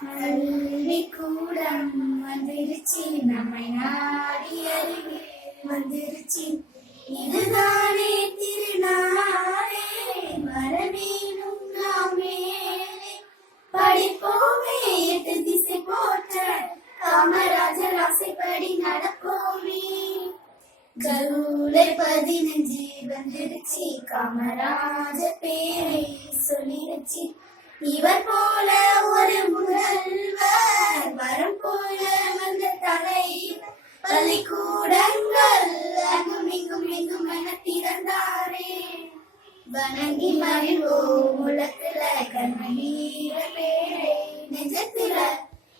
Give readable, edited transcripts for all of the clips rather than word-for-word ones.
கல்விக்கூடம் வந்துருச்சு, நம்மை நாடி அருகே வந்துருச்சு. இதுதானே திருநாளே, வரவேணும் நாம் மேலே. படிப்போமே எட்டு திசை போற்ற, காமராஜர் ஆசைப்படி நடப்போமே. ஜூலை 15 வந்துருச்சு, காமராஜர் பேரை சொல்லிருச்சு. இவர் போல ஒரு முதல்வர், வரம் போல வந்த தலைவர். பள்ளிக்கூடங்கள் அங்கும் இங்கும் எங்கும் என திறந்தாரே. வணங்கி மகிழ்வோம் உலகத்துல கண்ணீர பேரை நெஞ்சத்துல.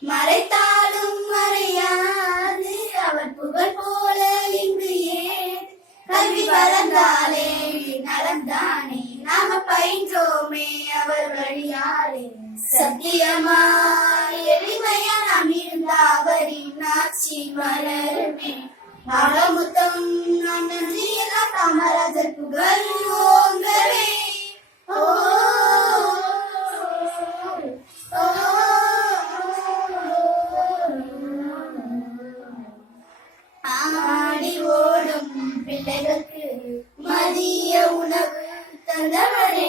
மறைத்தாலும் மறையாது அவர் புகழ் போல இங்கு ஏன். கல்வி வளர்ந்தாலே நலம்தானே, நாம பயின்றோமே அவர் வழியாலே. சத்தியமாய் எளிமையா நாம் இருந்தா அவரின் ஆட்சி வளருமே. ஆகமுத்தம் நாம் நன்றியெல்லாம் காமராஜர் புகழ் ஓங்கவே. ஆடி ஓடும் பிள்ளைகளுக்கு மதிய உணவு தந்தவரே.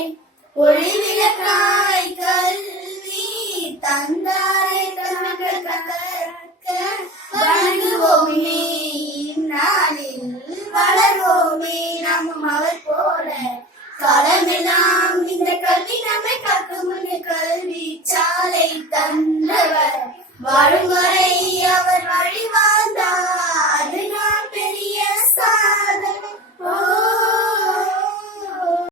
ஒளி விளக்காய் கல்வி தந்தாரே, கண்கள் கற்க வணங்குவோமே. இந்நாளில் வளர்வோமே நாமும் அவர் போல. காலமெல்லாம் இந்த கல்வி நம்மை காக்கும் கல்வி சாலை தந்தவர். வாழும் வரை அவர் வழி வாழ்ந்தார்.